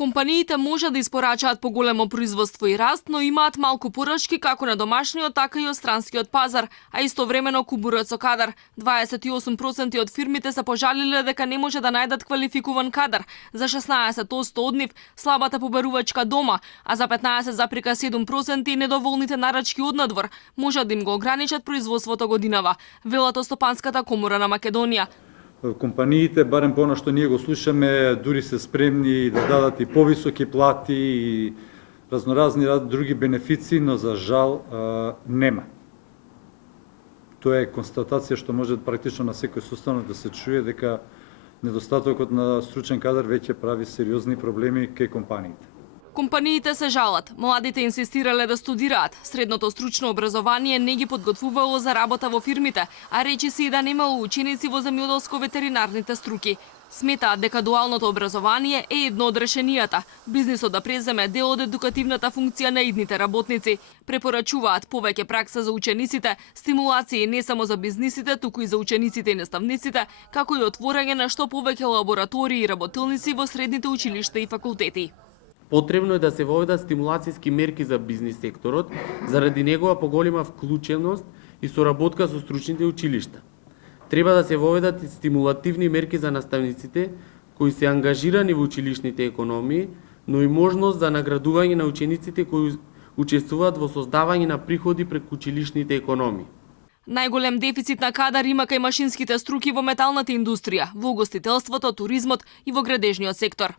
Компаниите може да испорачаат поголемо производство и раст, но имаат малку порачки како на домашниот, така и од странскиот пазар, а истовремено кубурат со кадар. 28% од фирмите се пожалиле дека не може да најдат квалификуван кадар, за 16% од нив слабата побарувачка дома, а за 15,7% недоволните нарачки однадвор може да им го ограничат производството годинава, велат Стопанската комора на Македонија. Компаниите, барем по она што ние го слушаме, дури се спремни да дадат и повисоки плати и разноразни други бенефиции, но за жал нема. Тоа е констатација што може практично на секој состанок да се чуе дека недостатокот на стручен кадар веќе прави сериозни проблеми кај компаниите. Компаниите се жалат, младите инсистирале да студираат, средното стручно образование не ги подготвувало за работа во фирмите, а речи се и да немало ученици во земјоделско-ветеринарните струки. Сметаат дека дуалното образование е едно од решенијата, бизнисот да преземе дел од едукативната функција на идните работници. Препорачуваат повеќе пракса за учениците, стимулации не само за бизнисите, туку и за учениците и наставниците, како и отворање на што повеќе лаборатории и работилници во средните училишта и факултети. Потребно е да се воведат стимулацијски мерки за бизнис секторот, заради негова поголема вклученост и соработка со стручните училишта. Треба да се воведат и стимулативни мерки за наставниците кои се ангажирани во училишните економии, но и можност за наградување на учениците кои учествуваат во создавање на приходи преку училишните економии. Најголем дефицит на кадар има кај машинските струки во металната индустрија, во угостителството, туризмот и во градежниот сектор.